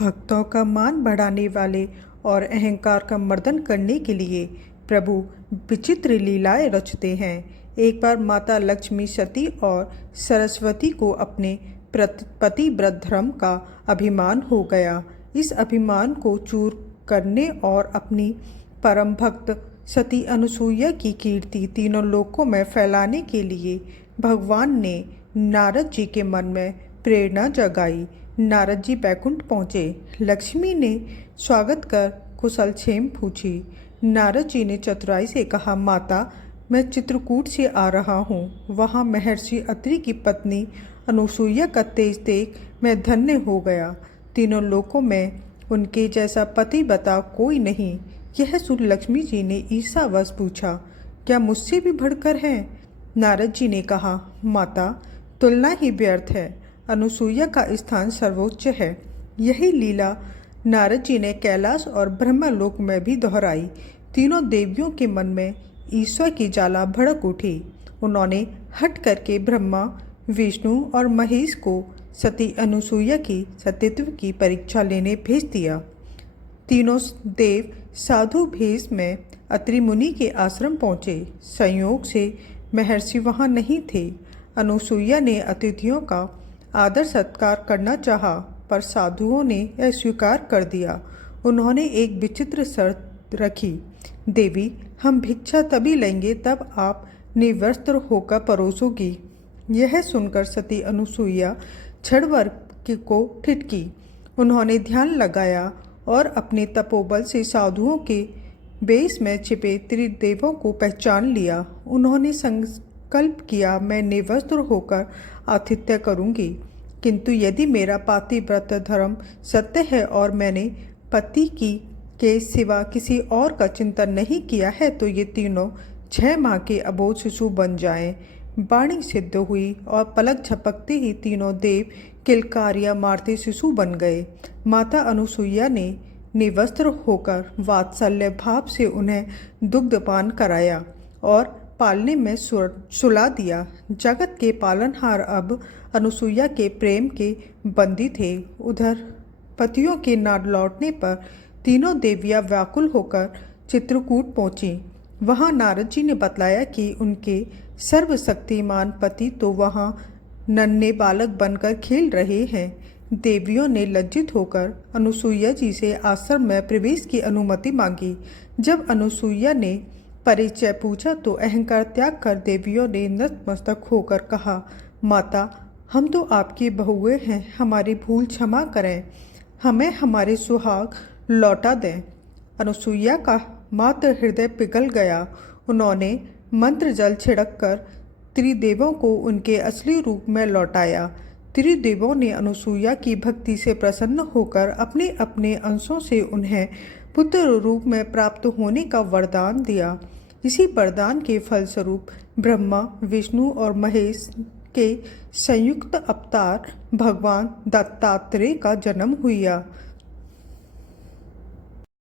भक्तों का मान बढ़ाने वाले और अहंकार का मर्दन करने के लिए प्रभु विचित्र लीलाएं रचते हैं। एक बार माता लक्ष्मी सती और सरस्वती को अपने पतिव्रत धर्म का अभिमान हो गया। इस अभिमान को चूर करने और अपनी परम भक्त सती अनुसुईया की कीर्ति तीनों लोकों में फैलाने के लिए भगवान ने नारद जी के मन में प्रेरणा जगाई। नारद जी बैकुंठ पहुँचे। लक्ष्मी ने स्वागत कर कुशलक्षेम पूछी। नारद जी ने चतुराई से कहा, माता, मैं चित्रकूट से आ रहा हूँ। वहाँ महर्षि अत्रि की पत्नी अनुसुईया का तेज देख मैं धन्य हो गया। तीनों लोकों में उनके जैसा पति बता कोई नहीं। यह सुन लक्ष्मी जी ने ईर्ष्यावश पूछा, क्या मुझसे भी बढ़कर है? नारद जी ने कहा, माता, तुलना ही व्यर्थ है। अनुसुईया का स्थान सर्वोच्च है। यही लीला नारद जी ने कैलाश और ब्रह्मलोक में भी दोहराई। तीनों देवियों के मन में ईश्वर की ज्वाला भड़क उठी। उन्होंने हट करके ब्रह्मा, विष्णु और महेश को सती अनुसुईया की सतीत्व की परीक्षा लेने भेज दिया। तीनों देव साधु भेष में अत्रि मुनि के आश्रम पहुँचे। संयोग से महर्षि वहाँ नहीं थे। अनुसुईया ने अतिथियों का आदर सत्कार करना चाहा, पर साधुओं ने अस्वीकार कर दिया। उन्होंने एक विचित्र शर्त रखी, देवी, हम भिक्षा तभी लेंगे तब आप निर्वस्त्र होकर परोसोगी। यह सुनकर सती अनुसुईया क्षणभर को ठिठकी। उन्होंने ध्यान लगाया और अपने तपोबल से साधुओं के वेश में छिपे त्रिदेवों को पहचान लिया। उन्होंने संकल्प किया, मैं निर्वस्त्र होकर आतिथ्य करूंगी, किंतु यदि मेरा पातिव्रत धर्म सत्य है और मैंने पति की के सिवा किसी और का चिंतन नहीं किया है तो ये तीनों 6 माह के अबोध शिशु बन जाएं। वाणी सिद्ध हुई और पलक झपकते ही तीनों देव किलकारियां मारते शिशु बन गए। माता अनुसुईया ने निर्वस्त्र होकर वात्सल्य भाव से उन्हें दुग्धपान कराया और पालने में सुला दिया। जगत के पालनहार अब अनुसुईया के प्रेम के बंदी थे। उधर पतियों के न लौटने पर तीनों देवियां व्याकुल होकर चित्रकूट पहुंची। वहां नारद जी ने बतलाया कि उनके सर्वशक्तिमान पति तो वहां नन्हे बालक बनकर खेल रहे हैं। देवियों ने लज्जित होकर अनुसुईया जी से आश्रम में प्रवेश की अनुमति मांगी। जब अनुसुईया ने परिचय पूछा तो अहंकार त्याग कर देवियों ने नतमस्तक होकर कहा, माता, हम तो आपकी बहुएं हैं, हमारी भूल क्षमा करें, हमें हमारे सुहाग लौटा दें। अनुसुईया का मात्र हृदय पिघल गया। उन्होंने मंत्र जल छिड़क कर त्रिदेवों को उनके असली रूप में लौटाया। त्रिदेवों ने अनुसुईया की भक्ति से प्रसन्न होकर अपने अपने अंशों से उन्हें पुत्र रूप में प्राप्त होने का वरदान दिया। इसी वरदान के फलस्वरूप ब्रह्मा, विष्णु और महेश के संयुक्त अवतार भगवान दत्तात्रेय का जन्म हुआ।